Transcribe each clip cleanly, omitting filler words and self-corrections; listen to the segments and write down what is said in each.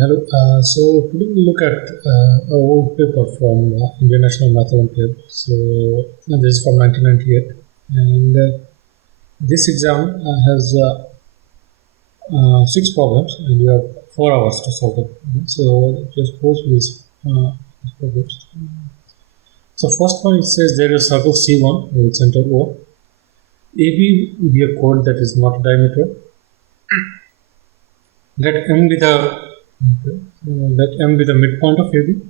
Hello. So today we'll look at a old paper from Indian National Math Olympiad. So this is from 1998, and this exam has six problems, and you have 4 hours to solve them. So just go through these problems. So first one, it says there is a circle C1 with center O. AB will be a chord that is not a diameter. Let M be the midpoint of AB.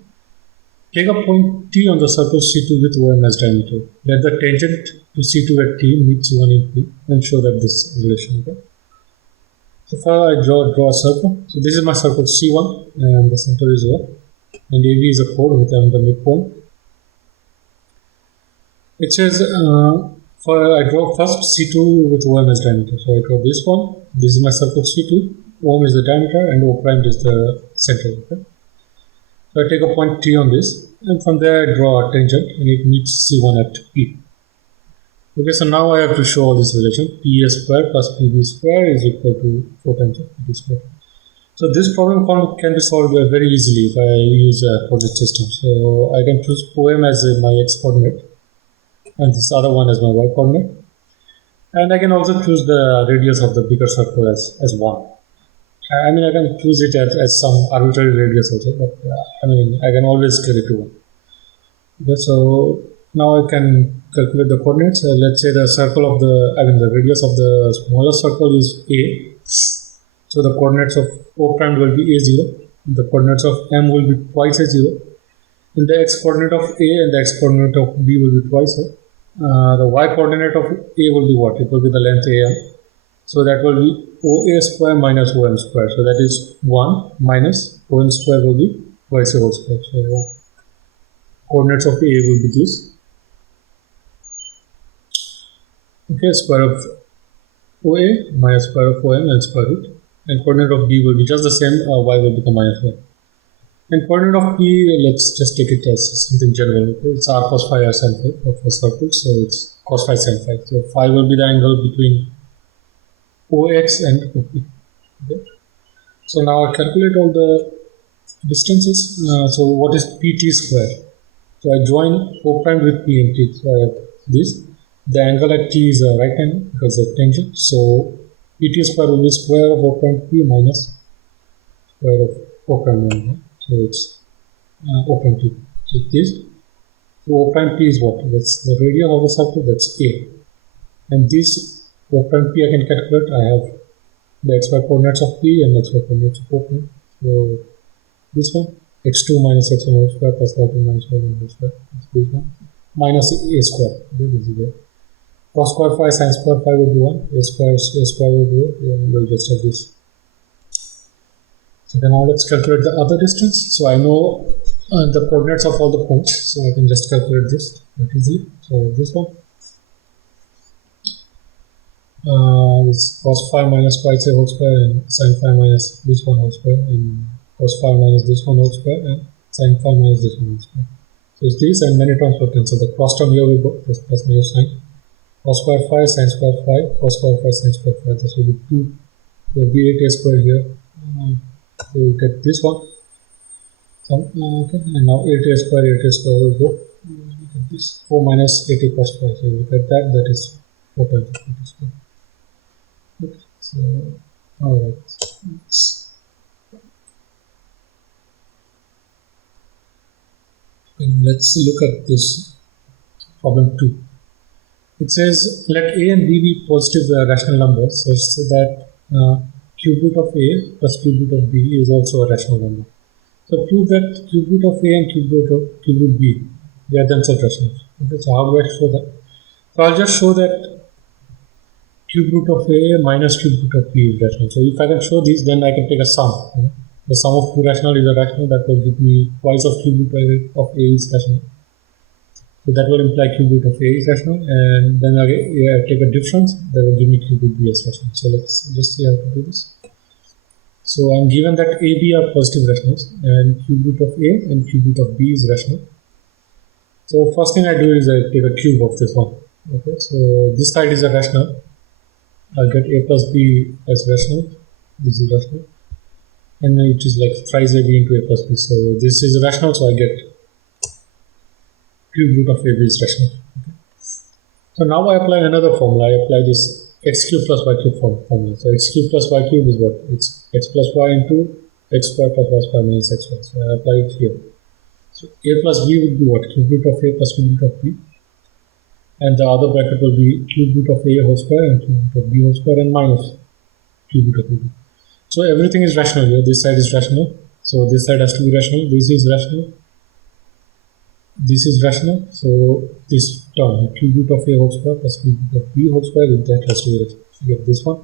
Take a point T on the circle C2 with OM as diameter. Let the tangent to C2 at T meet C1 in P and show that this relation. Okay. So far I draw a circle. So this is my circle C1 and the center is O. And AB is a chord with M the midpoint. It says I draw first C2 with OM as diameter. So I draw this one. This is my circle C2. OM is the diameter and O prime is the center. Okay. So I take a point T on this, and from there I draw a tangent, and it meets C1 at P. Okay, so now I have to show all this relation. PA square plus PB square is equal to 4 times of PB square. So this problem can be solved very easily if I use a coordinate system. So I can choose OM as my x coordinate, and this other one as my y coordinate. And I can also choose the radius of the bigger circle as 1. I mean, I can choose it as some arbitrary radius also, but I mean, I can always scale it to 1. Okay, so now I can calculate the coordinates. Let's say the radius of the smaller circle is A. So the coordinates of O prime will be A0. The coordinates of M will be twice A0. And the x coordinate of A and the x coordinate of B will be twice A. The y coordinate of A will be what? It will be the length AM. So that will be OA square minus OM square. So that is 1 minus OM square will be twice A whole square. So coordinates of A will be this. Okay, square of OA minus square of OM and square root. And coordinate of B will be just the same, y will become minus 1. And coordinate of P, let's just take it as something general. Okay? It's r cos phi r sin phi of a circle, so it's cos phi sin phi. So phi will be the angle between OX and OP. Okay. So now I calculate all the distances. So what is PT square? So I join O prime with P and T. So I have this. The angle at T is a right angle because of tangent. So PT square will be square of O prime P minus square of O prime M. So it's O prime T. So this. So O prime P is what? That's the radius of the circle. That's A. And this O prime P I can calculate. I have the xy coordinates of P and xy coordinates of O prime. So this one, x2 minus x1 whole square plus y2 minus y1 whole square. This one minus a square. Okay, this is it. Cos square phi sin square phi will be 1. A square will be 1. And we'll just have this. So then now let's calculate the other distance. So I know the coordinates of all the points. So I can just calculate this quite easily. So this one. This cos phi minus pi whole square and sin phi minus this one whole square and cos phi minus this one whole square and sin phi minus this one whole square. So it's this and many terms will cancel. The cross term here will go plus minus sin. Cos square phi, sin square phi, cos square phi, sin square phi. This will be 2. So be 8a square here. So we get this one. So, okay, and now 8a square will go. Get this 4 minus 8a cos phi. So look at that. That is 4 times 8a square. Okay, so alright. Let's look at this problem 2. It says let A and B be positive rational numbers such that cube root of A plus cube root of B is also a rational number. So prove that cube root of A and cube root B, they are themselves rational. Okay, so how do I show that? So I'll just show that cube root of A minus cube root of B is rational. So if I can show this, then I can take a sum. The sum of two rational is a rational. That will give me twice of cube root of A is rational. So that will imply cube root of A is rational. And then I take a difference. That will give me cube root B as rational. So let's just see how to do this. So I'm given that A, B are positive rationals and cube root of A and cube root of B is rational. So first thing I do is I take a cube of this one. Okay, so this side is a rational. I'll get A plus B as rational. This is rational. and it is like thrice AB into A plus B. So this is rational, so I get cube root of AB is rational. Okay. So now I apply another formula. I apply this x cube plus y cube formula. So x cube plus y cube is what? It's x plus y into x square plus y square minus x square. So I apply it here. So A plus B would be what? Cube root of A plus cube root of B. And the other bracket will be cube root of A whole square and cube root of B whole square and minus cube root of AB. So everything is rational here. This side is rational. So this side has to be rational. This is rational. This is rational. So this term, cube root of A whole square plus cube root of B whole square, with that has to be rational. So you get this one.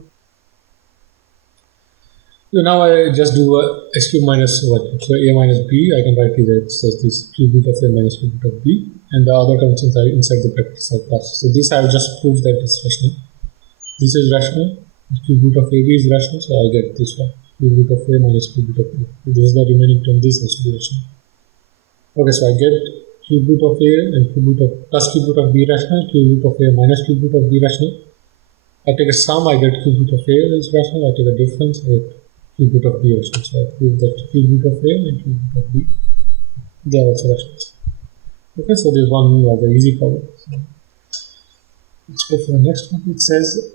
So now I just do x cube minus what? So A minus B, I can write it as this cube root of A minus cube root of B, and the other terms inside the brackets are plus. So this I will just prove that it's rational. This is rational. Cube root of AB is rational, so I get this one. Cube root of A minus cube root of B. This is the remaining term. This has to be rational. Okay, so I get cube root of A and cube root of plus cube root of B rational, cube root of A minus cube root of B rational. I take a sum, I get cube root of A is rational. I take a difference, I get cube root of B rational. So I prove that cube root of A and cube root of B, they are also rational. Okay, so this one was an easy problem. So let's go for the next one. It says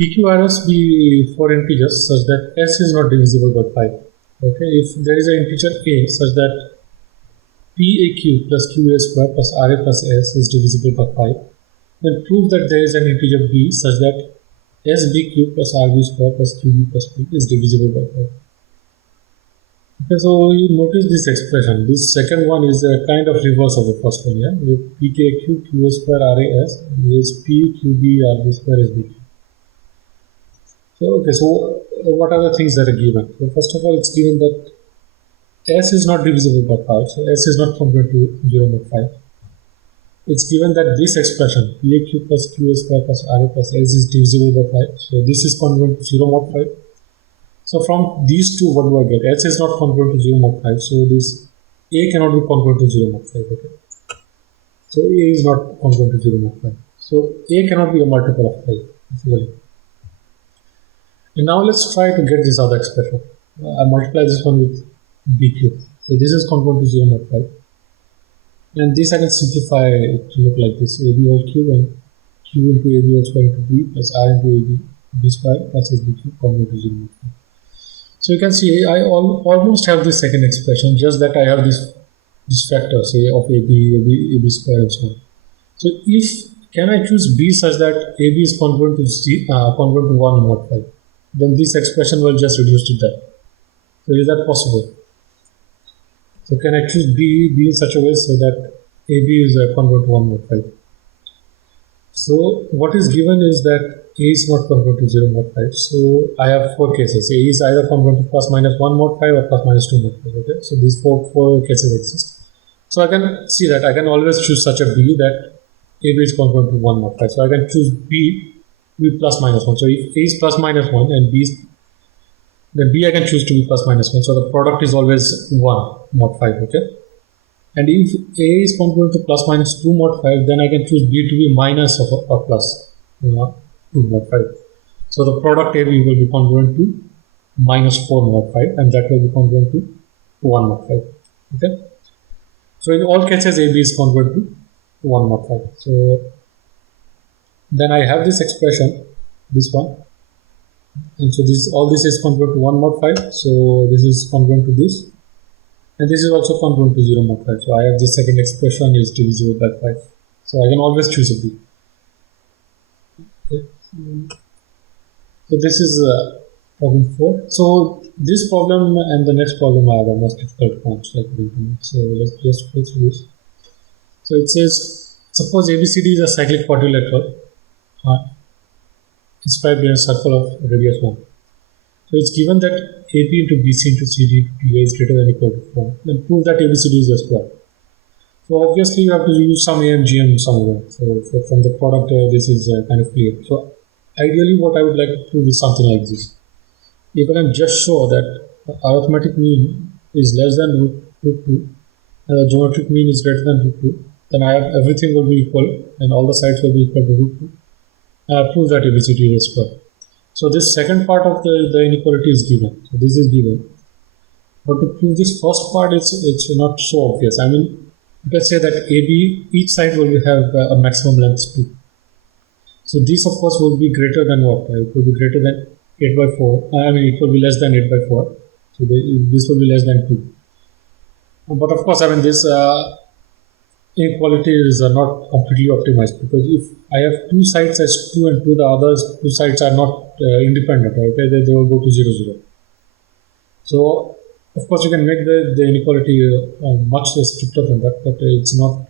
PQRS be for integers such that S is not divisible by 5. Okay, if there is an integer A such that PAQ plus QA square plus RA plus S is divisible by 5, then prove that there is an integer B such that SBQ plus RB square plus QB plus P is divisible by 5. Okay, so you notice this expression. This second one is a kind of reverse of the first one, yeah? With PKQ, QA square, RAS, is P, QB, RB square, SBQ. So, okay, so what are the things that are given? So, first of all, it's given that S is not divisible by 5, so S is not congruent to 0 mod 5. It's given that this expression, PAQ plus QA square plus RA plus S is divisible by 5, so this is congruent to 0 mod 5. So from these two, what do I get? S is not congruent to 0 mod 5, so this A cannot be congruent to 0 mod 5, okay? So A is not congruent to 0 mod 5. So A cannot be a multiple of 5, basically. And now let's try to get this other expression. I multiply this one with BQ. So this is congruent to 0 mod 5. And this I can simplify it to look like this: AB whole cube and Q into AB whole square into B plus R into AB B square plus SBQ congruent to 0 mod 5. So you can see I almost have this second expression, just that I have this factor, say, of AB square and so on. So if can I choose B such that AB is congruent to 1 mod 5, then this expression will just reduce to that. So is that possible? So can I choose B in such a way so that AB is congruent to 1 mod 5? So what is given is that A is not congruent to 0 mod 5. So I have 4 cases. A is either congruent to plus minus 1 mod 5 or plus minus 2 mod 5. Okay, so these four cases exist. So I can see that I can always choose such a B that AB is congruent to 1 mod 5. So I can choose B plus minus 1. So if A is plus minus 1 and then B I can choose to be plus minus 1. So the product is always 1 mod 5. Okay. And if A is congruent to plus minus 2 mod 5, then I can choose B to be minus of a plus 2 mod 5. So the product AB will be congruent to minus 4 mod 5, and that will be congruent to 1 mod 5. Okay. So in all cases, AB is congruent to 1 mod 5. So then I have this expression, this one, and so all this is congruent to 1 mod 5. So this is congruent to this. And this is also congruent to 0 mod 5. So I have this second expression is divisible by 5. So I can always choose a B. Okay. So this is problem 4. So this problem and the next problem are the most difficult ones. So let's just go through this. So it says, suppose ABCD is a cyclic quadrilateral inscribed in a circle of radius 1. So it's given that AB into BC into CD into DA is greater than or equal to 4. Then prove that ABCD is a square. So obviously you have to use some A and GM somewhere. So from the product this is kind of clear. So ideally what I would like to prove is something like this. If I can just show that the arithmetic mean is less than root 2 and the geometric mean is greater than root 2, then I have everything will be equal and all the sides will be equal to root 2. And I prove that ABCD is a square. So this second part of the inequality is given. So this is given. But to prove this first part, it's not so obvious. I mean, you can say that AB, each side will have a maximum length 2. So this, of course, will be greater than what? It will be greater than 8 by 4. I mean, it will be less than 8 by 4. So this will be less than 2. But of course, I mean, this inequalities are not completely optimized, because if I have two sides as 2 and 2, the other two sides are not independent, okay? They will go to 0, 0. So, of course, you can make the inequality much stricter than that, but it's not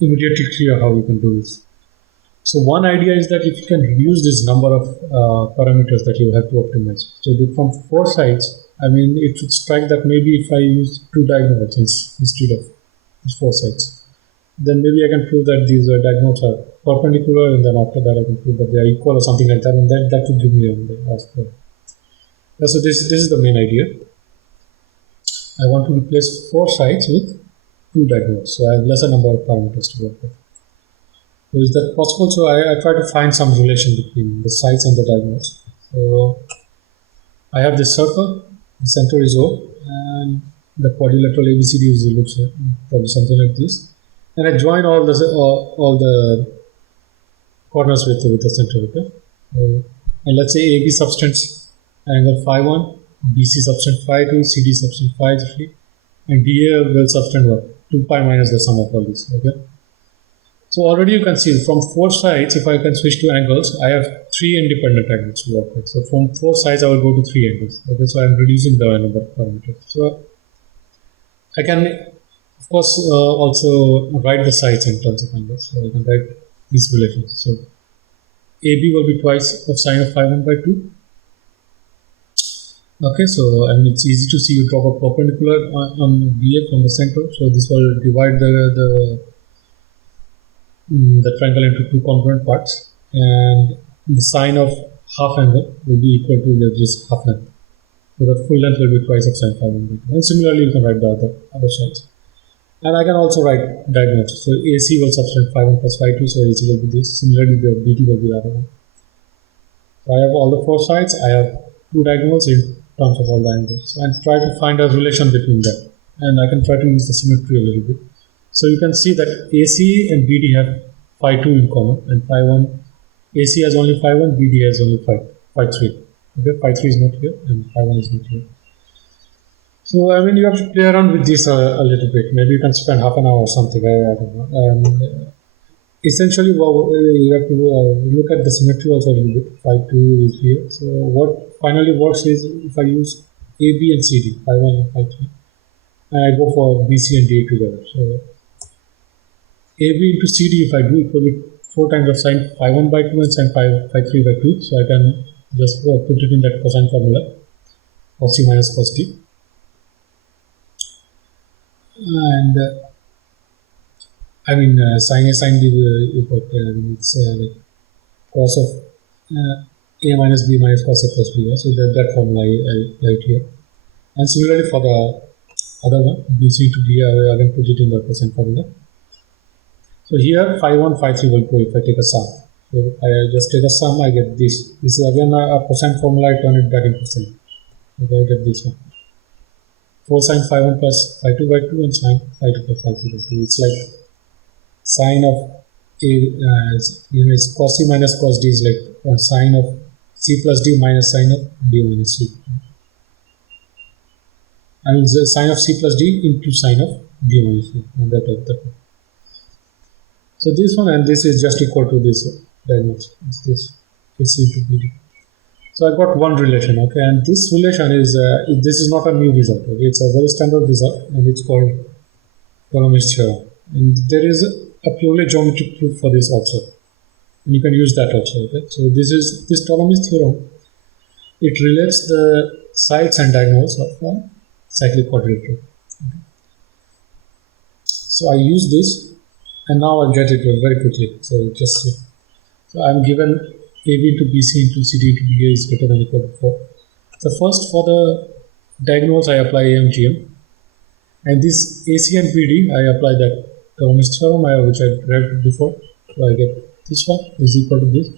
immediately clear how you can do this. So one idea is that if you can reduce this number of parameters that you have to optimize. So from 4 sides, I mean, it should strike that maybe if I use 2 diagonals instead of these 4 sides, then maybe I can prove that these diagonals are perpendicular, and then after that I can prove that they are equal or something like that, and that would give me an answer. So this is the main idea. I want to replace 4 sides with 2 diagonals, so I have lesser number of parameters to work with. So is that possible? So I try to find some relation between the sides and the diagonals. So I have this circle, the center is O, and the quadrilateral ABCD looks probably something like this. And I join all the corners with the center, okay? And let's say AB subtends angle phi 1, BC subtends phi 2, CD subtends phi 3, and DA will subtend what? 2 pi minus the sum of all these, okay? So already you can see from 4 sides, if I can switch to angles, I have 3 independent angles to work with. So from 4 sides, I will go to 3 angles. Okay, so I'm reducing the number of parameters. So I can, of course, also write the sides in terms of angles. So I can write these relations. So AB will be twice of sine of phi 1 by 2. Okay, so I mean, it's easy to see you drop a perpendicular on BA from the center. So this will divide the triangle into 2 congruent parts, and the sine of half angle will be equal to just half length. So the full length will be twice of sine phi 1 by 2. And similarly, you can write the other sides. And I can also write diagonals. So AC will subtend phi 1 plus phi 2, so AC will be this. Similarly, the BT will be the other one. So I have all the 4 sides. I have 2 diagonals in terms of all the angles. And try to find a relation between them. And I can try to use the symmetry a little bit. So you can see that AC and BD have phi 2 in common, and phi 1, AC has only phi 1, BD has only phi 3. Okay, phi 3 is not here, and phi 1 is not here. So, I mean, you have to play around with this a little bit. Maybe you can spend half an hour or something, I don't know. Essentially, you have to look at the symmetry also a little bit. Phi 2 is here. So, what finally works is if I use AB and CD, phi 1 and phi 3, and I go for BC and DA together. So, AB into CD, if I do, it will be 4 times of sine phi 1 by 2 and sine phi 3 by 2. So I can just put it in that cosine formula, cos C minus cos D. And I mean, sine A sine B is what it's like cos of A minus B minus cos A plus B. So that formula I write here. And similarly for the other one, BC into D, I again put it in the cosine formula. So here phi 1, phi 3 will go if I take a sum. So I just take a sum, I get this. This is again a cosine formula, I turn it back into sine. Okay, I get this one. 4 sine phi 1 plus phi 2 by 2 and sine phi 2 plus phi 3 by 2. It's like sine of A, it's cos C minus cos D is like sine of C plus D minus sine of D minus C. I mean, the sine of C plus D into sine of D minus C. And that. So this one and this is just equal to this diagonals. It's this AC into BD. So I got one relation, okay, and this relation is this is not a new result. Okay? It's a very standard result, and it's called Tholomy's theorem. And there is a purely geometric proof for this also, and you can use that also. Okay, so this Tholomy's theorem. It relates the sides and diagonals of a cyclic quadrilateral. Okay. So I use this. And now I'll get it very quickly. So just see. So I'm given AB into BC into CD into DA is greater than or equal to 4. So first for the diagonals I apply AMGM. And this AC and BD I apply that Tholomy's theorem which I read before. So I get this one is equal to this.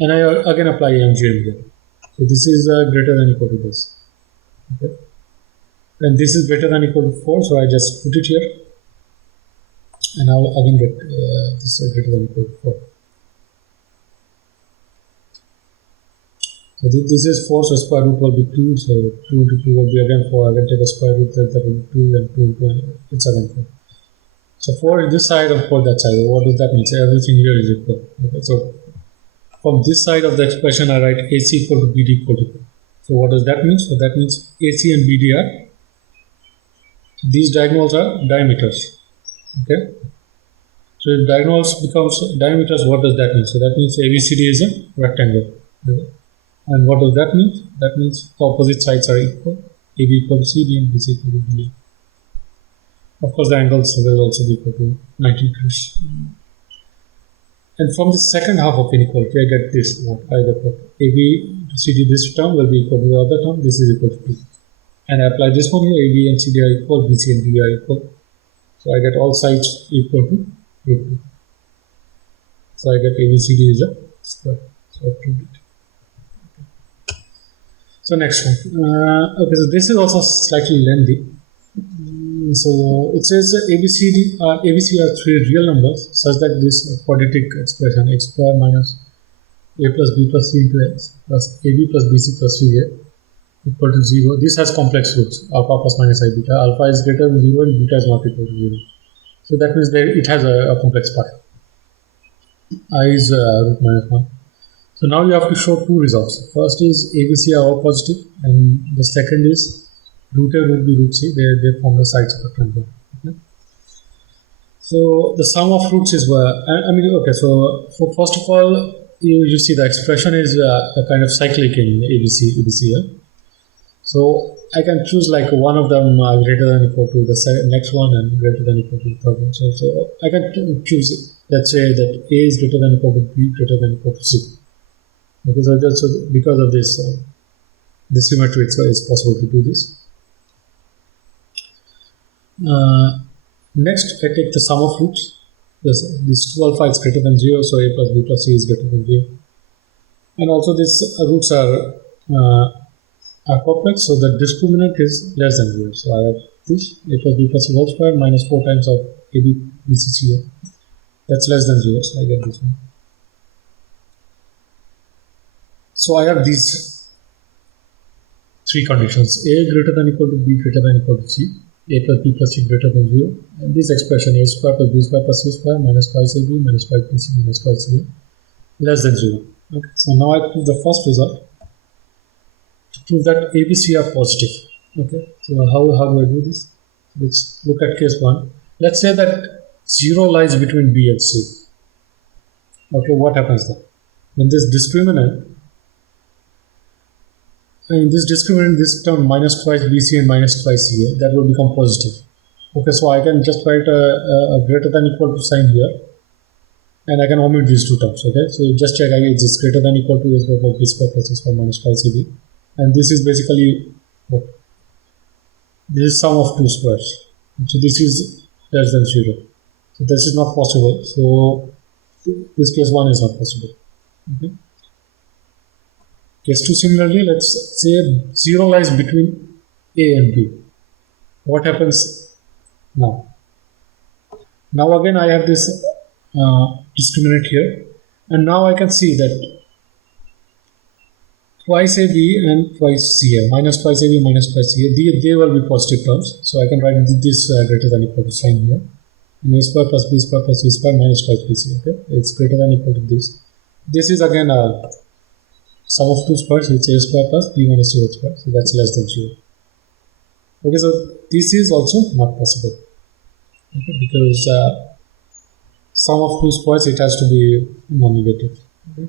And I again apply AMGM here. So this is greater than equal to this. Okay. And this is greater than equal to 4, so I just put it here. And I'll again get this greater than equal to 4. So this is 4, so square root will be 2, so 2 into 2 will be again 4. I can take a square root, that will be 2, and 2 into it's again 4. So 4 is this side and 4 that side. What does that mean? So everything here is equal. Okay, so from this side of the expression, I write AC equal to BD equal to 2. So what does that mean? So that means AC and BD are, these diagonals are diameters. Okay. So if diagonals becomes diameters, what does that mean? So that means ABCD is a rectangle. Okay. And what does that mean? That means the opposite sides are equal. AB equal to CD and BC equal to BD. Of course, the angles will also be equal to 90 degrees. And from the second half of inequality, I get this. I get what? AB to CD, this term will be equal to the other term. This is equal to 2. And I apply this one here. AB and CD are equal. BC and DB are equal. So I get all sides equal to root 2. So I get ABCD is a square. So I proved it. So next one. Okay, so this is also slightly lengthy. So it says ABC are 3 real numbers such that this quadratic expression x square minus a plus b plus c into x plus ab plus bc plus ca equal to 0. This has complex roots, alpha plus minus I beta. Alpha is greater than 0 and beta is not equal to 0. So that means it has a complex part. I is root minus 1. So now you have to show 2 results. First is ABC are all positive, and the second is root A, root B, root C. They form the sides of the triangle. Okay. So the sum of roots is okay. So first of all, you see the expression is a kind of cyclic in ABC here. So I can choose like one of them greater than equal to the next one and greater than equal to the third one. So I can choose it. Let's say that A is greater than equal to B, greater than equal to C. Okay, so because of this symmetry, it's possible to do this. Next, I take the sum of roots. This 2 alpha is greater than 0, so A plus B plus C is greater than 0. And also these roots are complex, so the discriminant is less than 0. So I have this A plus B plus C whole square minus 4 times of AB BC here. That's less than 0, so I get this one. So I have these 3 conditions: A greater than equal to B greater than equal to C, A plus B plus C greater than 0, and this expression A square plus B square plus C square minus twice AB minus twice BC minus twice A less than 0. Okay, so now I prove the first result to prove that ABC are positive. Okay, so how do I do this? Let's look at case 1. Let's say that 0 lies between B and C. Okay, what happens then? When this discriminant, in this discriminant, this term minus twice BC and minus twice CA, that will become positive. Okay, so I can just write a greater than equal to sign here, and I can omit these 2 terms. Okay, so just check is this greater than equal to A square plus B square plus C square minus twice AB, and this is basically what? This is sum of 2 squares. So this is less than 0. So this is not possible. So this case 1 is not possible. Okay. Case 2 similarly, let's say 0 lies between A and B. What happens now? Now again I have this discriminant here, and now I can see that twice AB and twice CA, minus twice AB minus twice CA, they will be positive terms. So I can write this greater than equal to sign here. And A square plus B square plus C square minus twice BC. Okay, it's greater than equal to this. This is again sum of 2 squares, which is A square plus B minus C square. So that's less than 0. Okay, so this is also not possible. Okay, because sum of 2 squares, it has to be non-negative. Okay.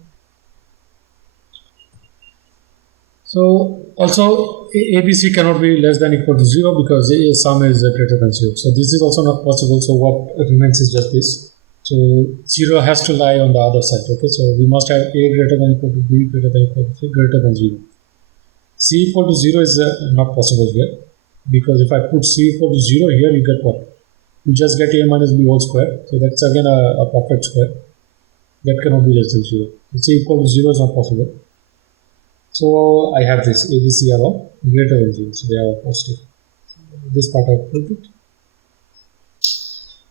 So also ABC cannot be less than equal to 0 because A sum is greater than 0. So this is also not possible. So what remains is just this. So 0 has to lie on the other side. Okay, so we must have A greater than equal to B greater than equal to C greater than 0. C equal to 0 is not possible here, because if I put C equal to 0 here, you get what? You just get A minus B whole square. So that's again a perfect square. That cannot be less than 0. C equal to 0 is not possible. So I have this ABC are all greater than 0, so they are positive. This part I proved it.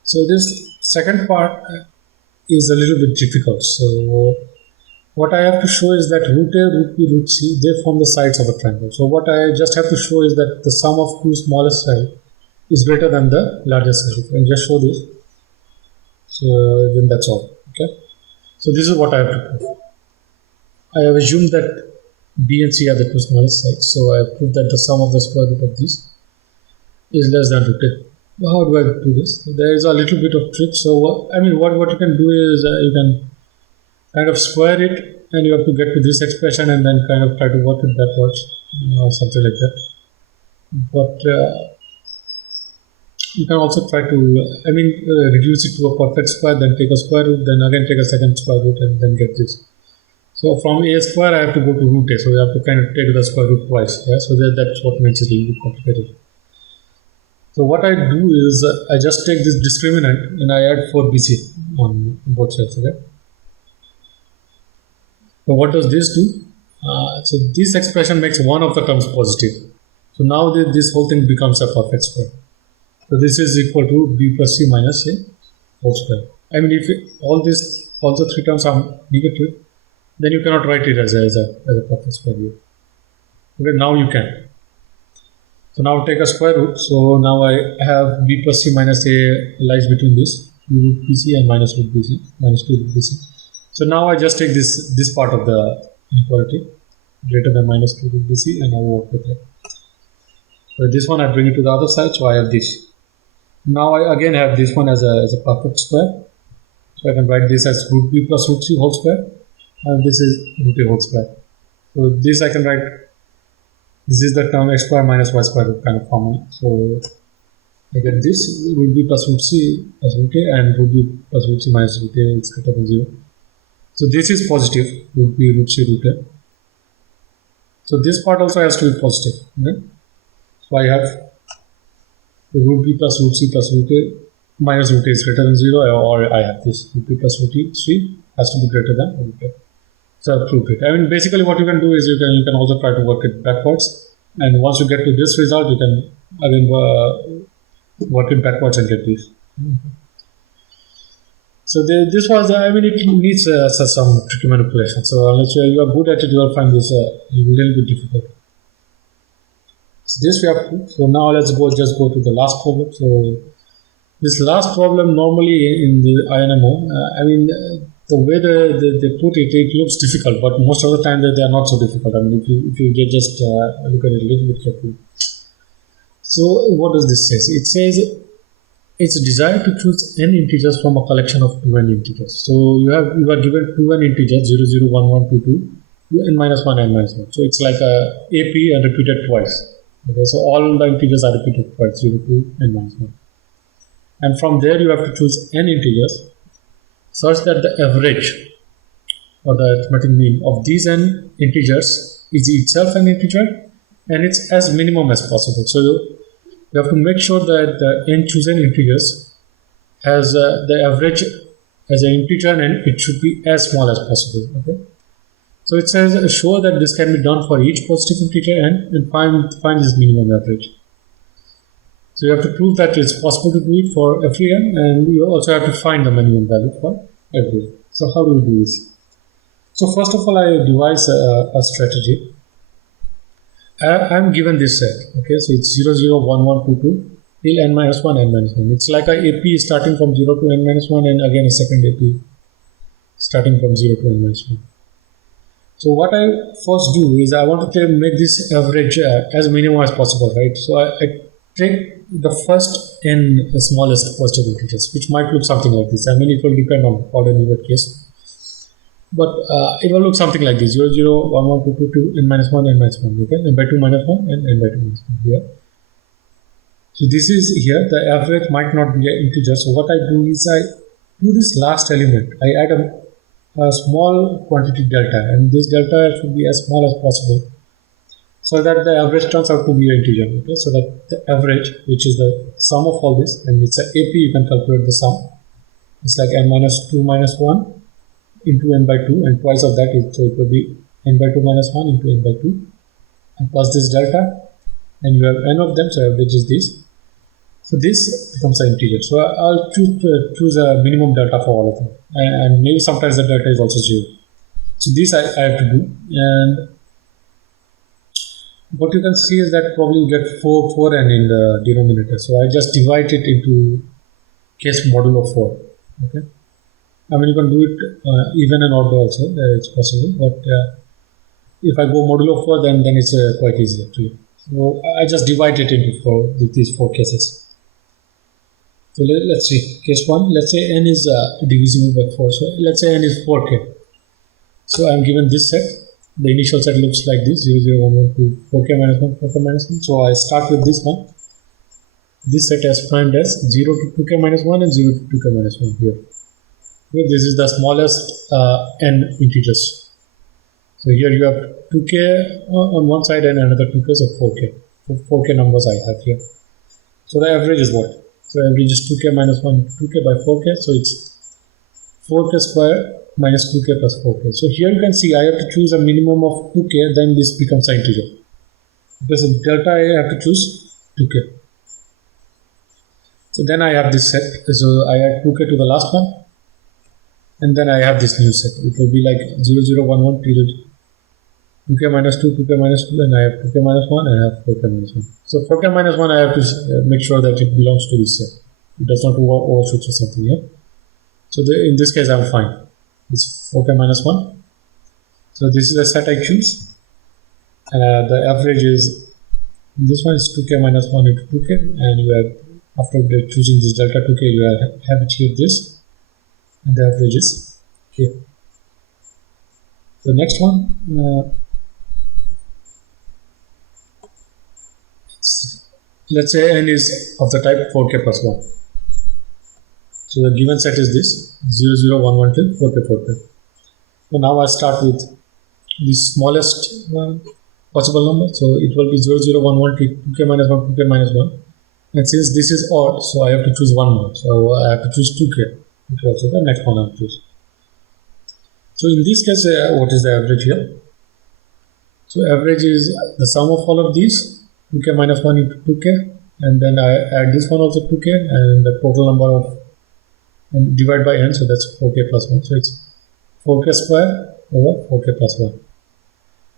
So this second part is a little bit difficult. So what I have to show is that root A, root B, root C, they form the sides of a triangle. So what I just have to show is that the sum of two smallest sides is greater than the largest side. If I just show this, so then that's all. Okay. So this is what I have to prove. I have assumed that B and C are the two smallest sides. So I have proved that the sum of the square root of this is less than root A. How do I do this? There is a little bit of trick. So what you can do is you can kind of square it, and you have to get to this expression and then kind of try to work it backwards or something like that. But you can also try to reduce it to a perfect square, then take a square root, then again take a second square root, and then get this. So from a square I have to go to root a, so you have to kind of take the square root twice. Yeah, so that's what makes it a little bit complicated. So what I do is I just take this discriminant and I add 4bc on both sides. Okay. So what does this do? So this expression makes one of the terms positive. So now this whole thing becomes a perfect square. So this is equal to b plus c minus a whole square. I mean, if all the three terms are negative, then you cannot write it as a perfect square here. Okay, now you can. So now take a square root. So now I have b plus c minus a lies between this root bc and minus root bc, minus 2 root bc. So now I just take this part of the inequality greater than minus 2 root bc and I work with it. So this one I bring it to the other side, so I have this. Now I again have this one as a perfect square. So I can write this as root b plus root c whole square, and this is root a whole square. So this I can write, this is the term x square minus y square kind of formula. So I get this root b plus root c plus root a, and root b plus root c minus root a is greater than 0. So this is positive, root b, root c, root a. So this part also has to be positive. Okay? So I have root b plus root c plus root a minus root a is greater than 0, or I have this root b plus root c has to be greater than root a. So I've proved it. I mean, basically what you can do is you can also try to work it backwards, and once you get to this result, you can work it backwards and get this. So this was, it needs some tricky manipulation. So unless you are good at it, you will find this a little bit difficult. So this we have proved. So now let's just go to the last problem. So this last problem, normally in the INMO, the way they put it, it looks difficult, but most of the time they are not so difficult. I mean, if you just look at it a little bit carefully. So what does this say? It says it's desired to choose n integers from a collection of 2n integers. So you are given 2n integers 0, 0, 1, 1, 2, 2, n minus 1, n minus 1. So it's like a AP and repeated twice. Okay, so all the integers are repeated twice, 0, 2, n minus 1. And from there you have to choose n integers such that the average or the arithmetic mean of these n integers is itself an integer and it's as minimum as possible. So you have to make sure that the n chosen integers has the average as an integer and it should be as small as possible. Okay. So it says show that this can be done for each positive integer and find this minimum average. So you have to prove that it's possible to do it for every n, and you also have to find the minimum value for every n. So how do we do this? So first of all, I devise a strategy. I'm given this set. Okay, so it's 0, 0, 1, 1, 2, 2 till n minus 1, n minus 1. It's like a AP starting from 0 to n minus 1, and again a second AP starting from 0 to n minus 1. So what I first do is I want to make this average as minimum as possible, right? So I take the first n smallest positive integers, which might look something like this. I mean, it will depend on odd and even case. But it will look something like this: 0, 0, 1, 1, 2, 2, 2, n minus 1, n minus 1, okay? N by 2 minus 1 and n by 2 minus 1 here. So this is here, the average might not be an integer. So what I do is I do this last element. I add a small quantity delta, and this delta should be as small as possible, so that the average turns out to be an integer. Okay, so that the average, which is the sum of all this, and it's an AP, you can calculate the sum. It's like n minus 2 minus 1 into n by 2, and twice of that, so it will be n by 2 minus 1 into n by 2 and plus this delta, and you have n of them, so average is this. So this becomes an integer. So I'll choose a minimum delta for all of them, and maybe sometimes the delta is also 0. So this I have to do, and what you can see is that probably you get 4n in the denominator. So I just divide it into case modulo 4. Okay, I mean you can do it even and odd also, it's possible, but if I go modulo 4, then it's quite easy actually. So I just divide it into these 4 cases. So let's see, case 1, let's say n is divisible by 4. So let's say n is 4k. So I'm given this set. The initial set looks like this: 0, 0, 1, 1, 2, 4k minus 1, 4k minus 1. So I start with this one. This set is primed as 0 to 2k minus 1 and 0 to 2k minus 1 here. Okay, this is the smallest n integers. So here you have 2k on one side and another 2k, so 4k. So 4k numbers I have here. So the average is what? So average is 2k minus 1 into 2k by 4k. So it's 4k square minus 2k plus 4k. So here you can see I have to choose a minimum of 2k, then this becomes an integer. Because of delta I have to choose 2k. So then I have this set. So I add 2k to the last one, and then I have this new set. It will be like 0, 0, 1, 1 tilde 2k minus 2, 2k minus 2, and I have 2k minus 1, and I have 4k minus 1. So 4k minus 1, I have to make sure that it belongs to this set. It does not overshoot or something here. So in this case, I'm fine. It's 4k minus 1. So this is the set I choose. The average is, this one is 2k minus 1 into 2k, and you have, after choosing this delta 2k, you have it here this, and the average is k. The next one, let's say n is of the type 4k plus 1. So the given set is this: 0, 0, 1, 1 till 4k, 4k. So now I start with the smallest possible number. So it will be 0, 0, 1, 1 till 2k minus 1, 2k minus 1. And since this is odd, so I have to choose one more. So I have to choose 2k, which is also the next one I have to choose. So in this case, what is the average here? So average is the sum of all of these, 2k minus 1 into 2k, and then I add this one also 2k, and the total number of, and divide by n, so that's 4k plus 1. So it's 4k square over 4k plus 1.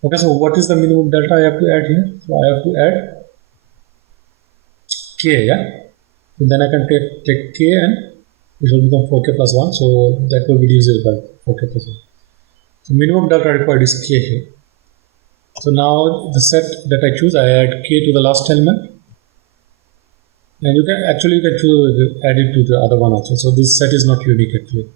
Okay, so what is the minimum delta I have to add here? So I have to add k, yeah? So then I can take k and it will become 4k plus 1. So that will be divisible by 4k plus 1. So minimum delta required is k here. So now the set that I choose, I add k to the last element. And you can choose add it to the other one also. So this set is not unique actually.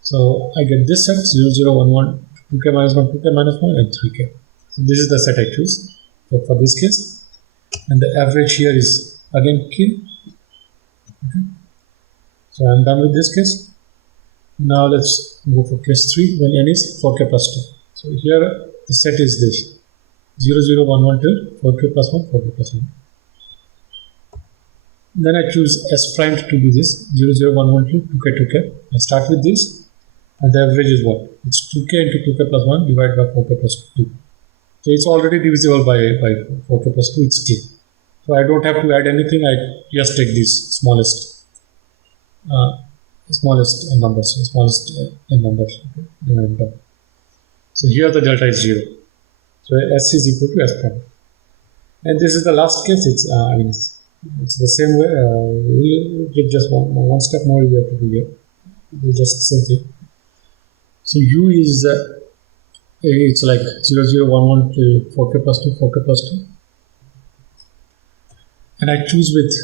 So I get this set 0, 0, 1, 1, 2k minus 1, 2k minus 1, and 3k. So this is the set I choose for this case. And the average here is again k. Okay. So I'm done with this case. Now let's go for case 3 when n is 4k plus 2. So here the set is this: 0, 0, 1, 1 till 4k plus 1, 4k plus 1. Then I choose S prime to be this 0, 0, 1, 1 till 2k, 2k. I start with this, and the average is what? It's 2k into 2k plus 1 divided by 4k plus 2. So it's already divisible by 4k plus 2, it's k. So I don't have to add anything, I just take these smallest numbers, n numbers. Okay? And, so here the delta is 0. So S is equal to S prime. And this is the last case. It's the same way. We'll get just one step more we have to do here. Do just the same thing. So U is it's like 0, 0, 1, 1 to 4k plus 2, 4k plus 2. And I choose with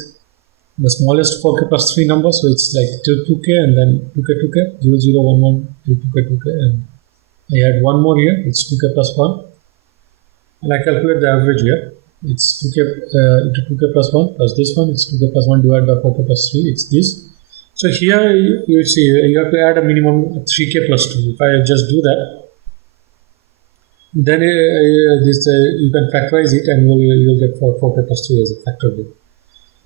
the smallest 4k plus 3 number, so it's like till 2k and then 2k, 2k, 0, 0, 1, 1 till 2k, 2k, and I add one more here, it's 2k plus 1, and I calculate the average here. It's 2k into 2k plus 1 plus this one, it's 2k plus 1 divided by 4k plus 3, it's this. So here you see you have to add a minimum 3k plus 2. If I just do that, then you can factorize it and you'll get 4k plus 3 as a factor here.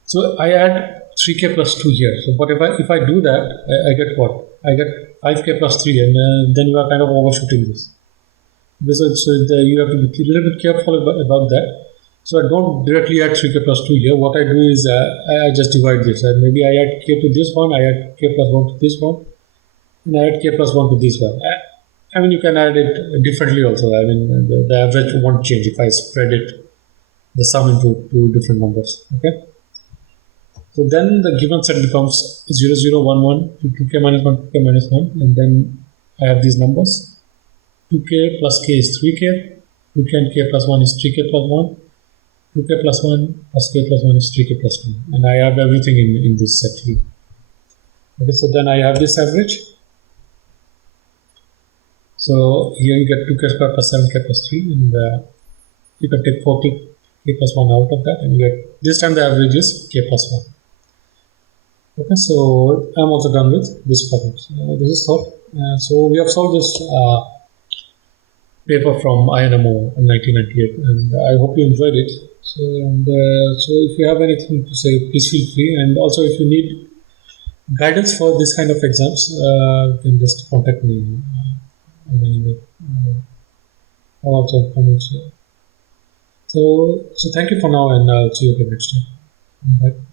So I add 3k plus 2 here. So but if I do that, I get what? I get 5k plus 3, and then you are kind of overshooting this. You have to be a little bit careful about that. So I don't directly add 3k plus 2 here. What I do is I just divide this. Maybe I add k to this one, I add k plus 1 to this one, and I add k plus 1 to this one. I mean, you can add it differently also. I mean, the average won't change if I spread it, the sum into two different numbers. Okay. So then the given set becomes 0, 0, 1, 1, 2k minus 1, 2k minus 1, and then I have these numbers. 2k plus k is 3k, 2k and k plus 1 is 3k plus 1, 2k plus 1 plus k plus 1 is 3k plus 2, and I have everything in this set here. Okay, so then I have this average. So here you get 2k square plus 7k plus 3, and you can take 4k plus 1 out of that, and you get, this time the average is k plus 1. Okay, so I'm also done with this problem. This is solved. So we have solved this paper from INMO in 1998, and I hope you enjoyed it. So if you have anything to say, please feel free. And also, if you need guidance for this kind of exams, you can just contact me on my email. I'll also comment. So thank you for now, and I'll see you again next time. Bye.